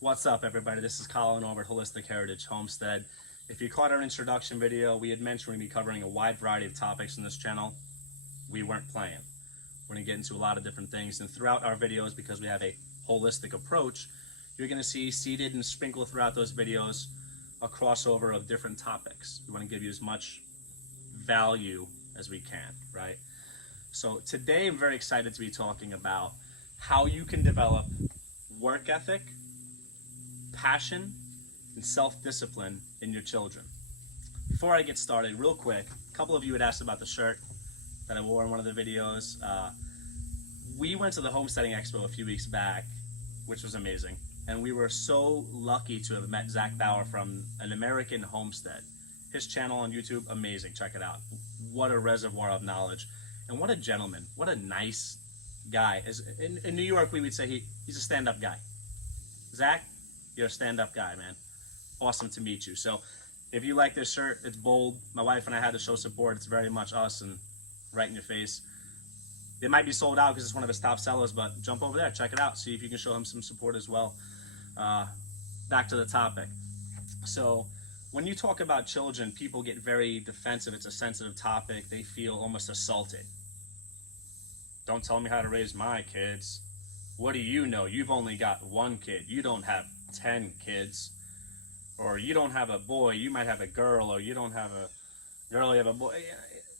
What's up, everybody? This is Colin over at Holistic Heritage Homestead. If you caught our introduction video, we had mentioned we're going to be covering a wide variety of topics in this channel. We weren't playing. We're going to get into a lot of different things, and throughout our videos, because we have a holistic approach, you're going to see seeded and sprinkled throughout those videos a crossover of different topics. We want to give you as much value as we can, right? So today I'm very excited to be talking about how you can develop work ethic, passion, and self-discipline in your children. Before I get started, real quick, a couple of you had asked about the shirt that I wore in one of the videos. We went to the Homesteading Expo a few weeks back, which was amazing. And we were so lucky to have met Zach Bauer from An American Homestead. His channel on YouTube, amazing, check it out. What a reservoir of knowledge. And what a gentleman, what a nice guy. In New York, we would say he's a stand-up guy. Zach, you're a stand-up guy, man. Awesome to meet you. So if you like this shirt, it's bold. My wife and I had to show support. It's very much us and right in your face. It might be sold out because it's one of his top sellers, but jump over there, check it out. See if you can show him some support as well. Back to the topic. So when you talk about children, people get very defensive. It's a sensitive topic. They feel almost assaulted. Don't tell me how to raise my kids. What do you know? You've only got one kid. You don't have 10 kids. Or you don't have a boy, you might have a girl, or you don't have a girl, you have a boy.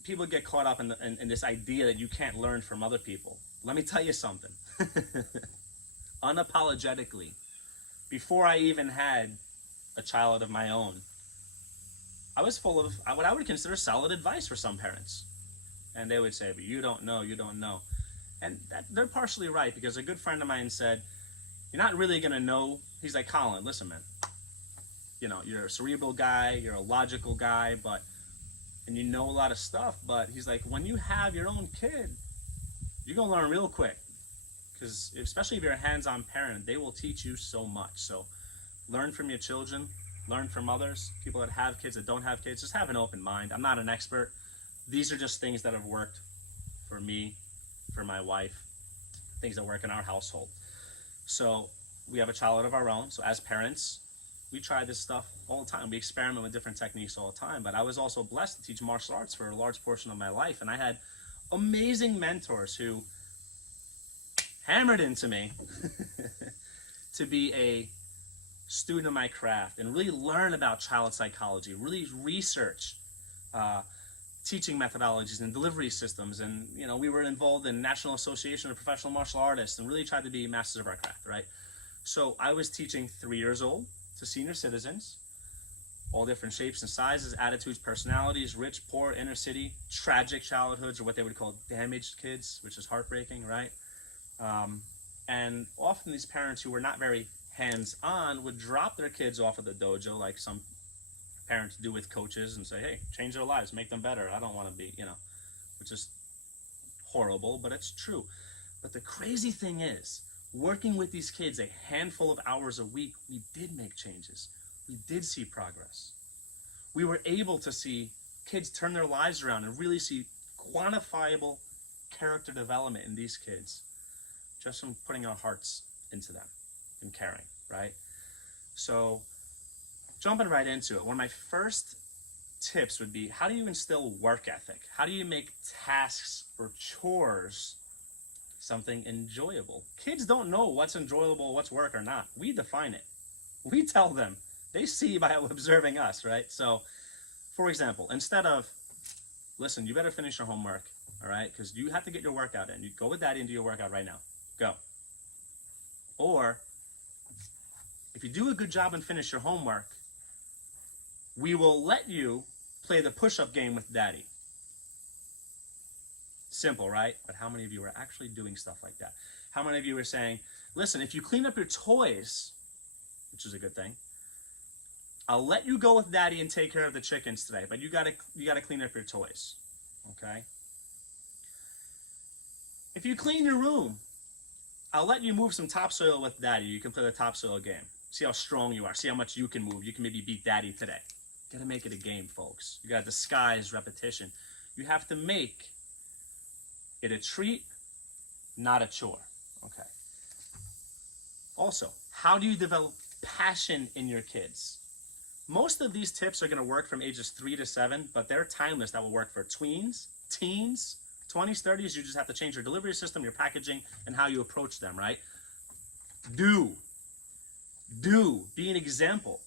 People get caught up in this idea that you can't learn from other people. Let me tell you something. Unapologetically, before I even had a child of my own, I was full of what I would consider solid advice for some parents. And they would say, but you don't know, you don't know. And they're partially right, because a good friend of mine said, you're not really going to know. He's like, Colin, listen, man. You know, you're a cerebral guy, you're a logical guy, and you know a lot of stuff, but he's like, when you have your own kid, you're going to learn real quick. Because especially if you're a hands-on parent, they will teach you so much. So learn from your children, learn from others, people that have kids, that don't have kids. Just have an open mind. I'm not an expert. These are just things that have worked for me, for my wife, things that work in our household. So we have a child of our own. So as parents, we try this stuff all the time. We experiment with different techniques all the time. But I was also blessed to teach martial arts for a large portion of my life. And I had amazing mentors who hammered into me to be a student of my craft and really learn about child psychology, really research teaching methodologies and delivery systems. And, you know, we were involved in National Association of Professional Martial Artists and really tried to be masters of our craft, right? So I was teaching 3 years old to senior citizens, all different shapes and sizes, attitudes, personalities, rich, poor, inner city, tragic childhoods, or what they would call damaged kids, which is heartbreaking, right? And often these parents who were not very hands-on would drop their kids off of the dojo, like some parents do with coaches, and say, hey, change their lives, make them better. I don't want to be, which is horrible, but it's true. But the crazy thing is, working with these kids a handful of hours a week, we did make changes. We did see progress. We were able to see kids turn their lives around and really see quantifiable character development in these kids just from putting our hearts into them and caring, right? So jumping right into it, one of my first tips would be, how do you instill work ethic? How do you make tasks or chores something enjoyable? Kids don't know what's enjoyable, what's work or not. We define it. We tell them. They see by observing us, right? So, for example, instead of, listen, you better finish your homework, all right? Because you have to get your workout in. You go with daddy and do your workout right now. Go. Or, if you do a good job and finish your homework, we will let you play the push-up game with daddy. Simple, right? But how many of you are actually doing stuff like that? How many of you are saying, listen, if you clean up your toys, which is a good thing, I'll let you go with daddy and take care of the chickens today, but you gotta clean up your toys, okay? If you clean your room, I'll let you move some topsoil with daddy. You can play the topsoil game. See how strong you are. See how much you can move. You can maybe beat daddy today. You gotta make it a game, folks. You gotta disguise repetition. You have to make it a treat, not a chore. Okay. Also, how do you develop passion in your kids. Most of these tips are going to work from ages 3 to 7, but they're timeless. That will work for tweens, teens, 20s, 30s. You just have to change your delivery system, your packaging, and how you approach them, right? Do. Be an example.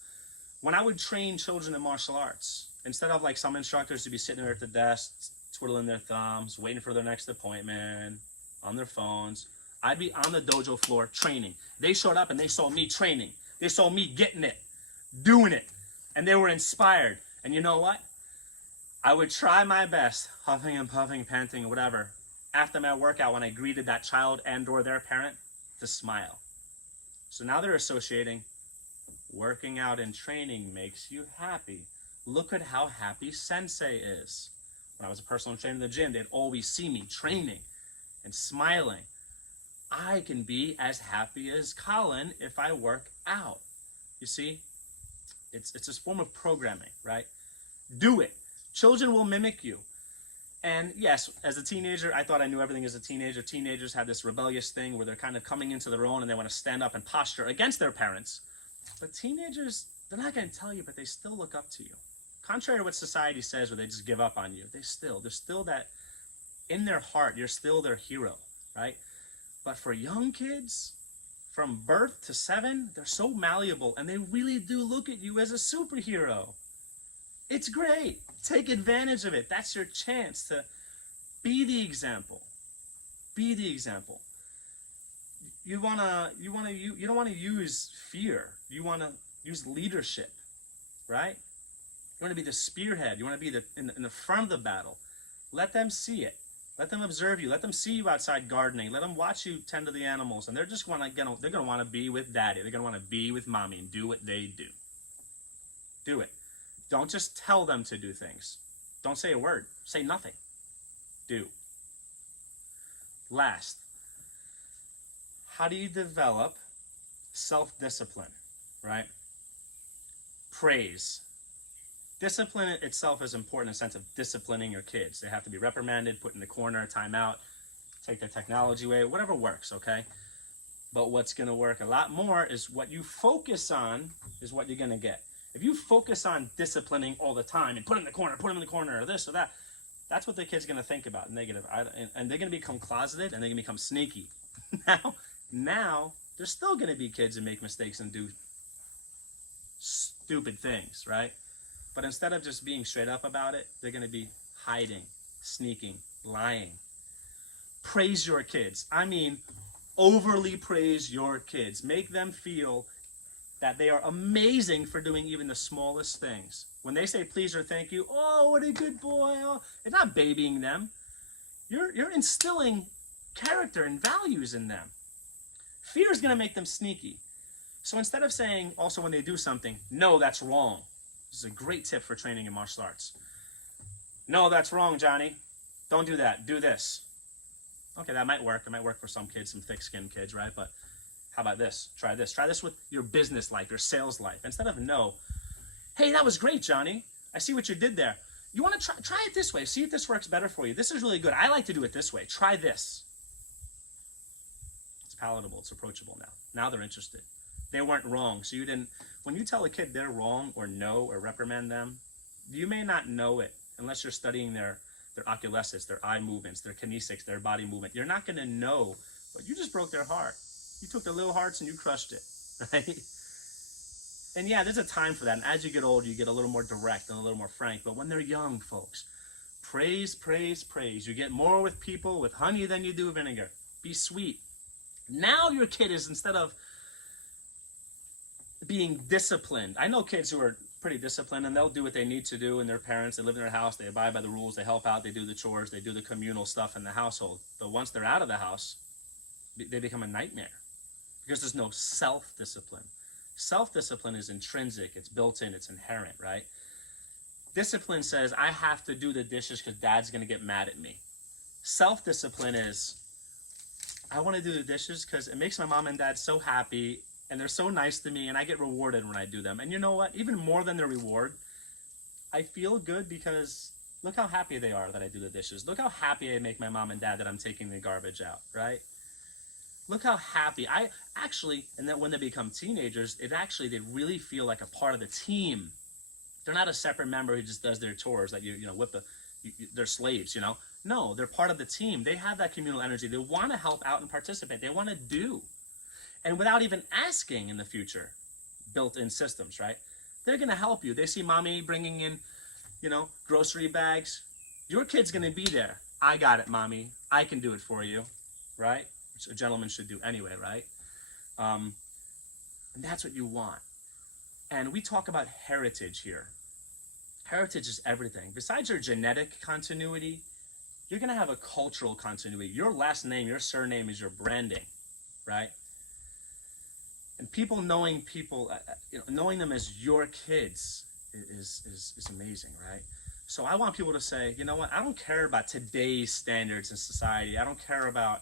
When I would train children in martial arts, instead of like some instructors to be sitting there at the desk, twiddling their thumbs, waiting for their next appointment, on their phones, I'd be on the dojo floor training. They showed up and they saw me training. They saw me getting it, doing it, and they were inspired. And you know what? I would try my best, huffing and puffing, panting, whatever, after my workout when I greeted that child and or their parent, to smile. So now they're associating working out and training makes you happy. Look at how happy Sensei is. When I was a personal trainer in the gym, they'd always see me training and smiling. I can be as happy as Colin if I work out. You see, it's this form of programming, right? Do it. Children will mimic you. And yes, as a teenager, I thought I knew everything as a teenager. Teenagers have this rebellious thing where they're kind of coming into their own and they want to stand up and posture against their parents. But teenagers, they're not going to tell you, but they still look up to you. Contrary to what society says, where they just give up on you, there's still that in their heart, you're still their hero, right? But for young kids, from birth to 7, they're so malleable and they really do look at you as a superhero. It's great. Take advantage of it. That's your chance to be the example. Be the example. You don't want to use fear. You want to use leadership, right? You want to be the spearhead. You want to be in the front of the battle. Let them see it. Let them observe you. Let them see you outside gardening. Let them watch you tend to the animals, and they're going to want to be with daddy. They're going to want to be with mommy and do what they do. Do it. Don't just tell them to do things. Don't say a word. Say nothing. Do. Last, how do you develop self-discipline, right? Praise. Discipline itself is important in the sense of disciplining your kids. They have to be reprimanded, put in the corner, time out, take their technology away, whatever works, okay? But what's going to work a lot more is what you focus on is what you're going to get. If you focus on disciplining all the time and put them in the corner, or this or that, that's what the kid's going to think about, negative. And they're going to become closeted and they're going to become sneaky. Now, there's still going to be kids who make mistakes and do stupid things, right? But instead of just being straight up about it, they're going to be hiding, sneaking, lying. Praise your kids. I mean, overly praise your kids. Make them feel that they are amazing for doing even the smallest things. When they say please or thank you, oh, what a good boy. Oh, it's not babying them. You're instilling character and values in them. Fear is going to make them sneaky. So instead of saying, also when they do something, no, that's wrong. This is a great tip for training in martial arts. No, that's wrong, Johnny. Don't do that. Do this. Okay, that might work. It might work for some kids, some thick-skinned kids, right? But how about this? Try this. Try this with your business life, your sales life. Instead of no, hey, that was great, Johnny. I see what you did there. You want to try it this way. See if this works better for you. This is really good. I like to do it this way. Try this. It's palatable. It's approachable now. Now they're interested. They weren't wrong. So you didn't, when you tell a kid they're wrong or no or reprimand them, you may not know it unless you're studying their oculesics, their eye movements, their kinesics, their body movement. You're not going to know, but you just broke their heart. You took their little hearts and you crushed it, right? And yeah, there's a time for that. And as you get older, you get a little more direct and a little more frank. But when they're young, folks, praise, praise, praise. You get more with people with honey than you do vinegar. Be sweet. Now your kid is, instead of being disciplined. I know kids who are pretty disciplined and they'll do what they need to do, and their parents, they live in their house, they abide by the rules, they help out, they do the chores, they do the communal stuff in the household. But once they're out of the house, they become a nightmare because there's no self-discipline. Self-discipline is intrinsic, it's built in, it's inherent, right? Discipline says, I have to do the dishes because dad's going to get mad at me. Self-discipline is, I want to do the dishes because it makes my mom and dad so happy and they're so nice to me and I get rewarded when I do them. And you know what? Even more than the reward, I feel good because look how happy they are that I do the dishes. Look how happy I make my mom and dad that I'm taking the garbage out, right? Look how happy. I actually, and then when they become teenagers, they really feel like a part of the team. They're not a separate member who just does their chores, that whip they're slaves, No, they're part of the team. They have that communal energy. They want to help out and participate. They want to do. And without even asking in the future, built-in systems, right? They're going to help you. They see mommy bringing in, grocery bags. Your kid's going to be there. I got it, mommy. I can do it for you, right? Which a gentleman should do anyway, right? And that's what you want. And we talk about heritage here. Heritage is everything. Besides your genetic continuity, you're going to have a cultural continuity. Your last name, your surname is your branding, right? And knowing them as your kids is amazing, right? So I want people to say, you know what? I don't care about today's standards in society. I don't care about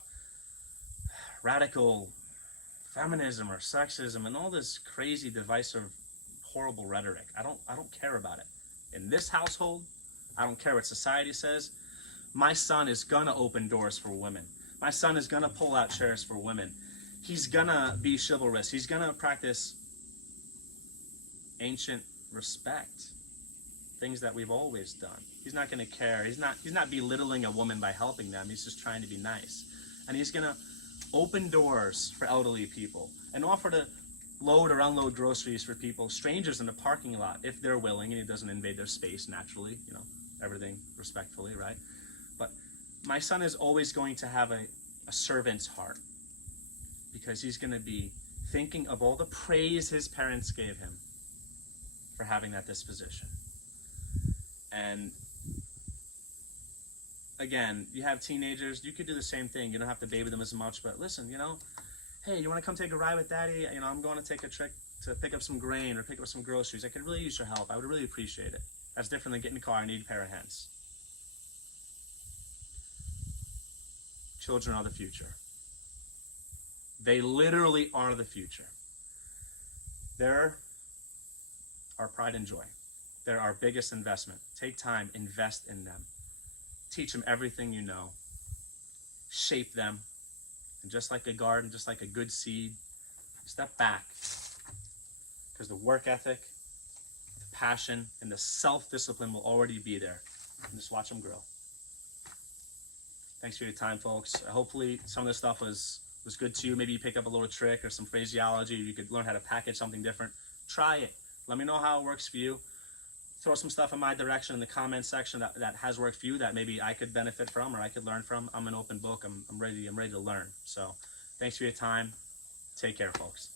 radical feminism or sexism and all this crazy, divisive, horrible rhetoric. I don't care about it. In this household, I don't care what society says. My son is gonna open doors for women. My son is gonna pull out chairs for women. He's gonna be chivalrous. He's gonna practice ancient respect, things that we've always done. He's not gonna care. He's not belittling a woman by helping them. He's just trying to be nice. And he's gonna open doors for elderly people and offer to load or unload groceries for people, strangers in the parking lot, if they're willing, and he doesn't invade their space naturally, everything respectfully, right? But my son is always going to have a servant's heart, because he's going to be thinking of all the praise his parents gave him for having that disposition. And again, you have teenagers, you could do the same thing. You don't have to baby them as much, but listen, hey, you want to come take a ride with daddy? I'm going to take a trip to pick up some grain or pick up some groceries. I could really use your help. I would really appreciate it. That's different than getting in the car. I need a pair of hands. Children are the future. They literally are the future. They're our pride and joy. They're our biggest investment. Take time, invest in them. Teach them everything you know. Shape them. And just like a garden, just like a good seed, step back. Because the work ethic, the passion, and the self-discipline will already be there. And just watch them grow. Thanks for your time, folks. Hopefully some of this stuff was good to you. Maybe you pick up a little trick or some phraseology. You could learn how to package something different. Try it. Let me know how it works for you. Throw some stuff in my direction in the comments section that has worked for you, that maybe I could benefit from or I could learn from. I'm an open book. I'm ready to learn. So thanks for your time. Take care, folks.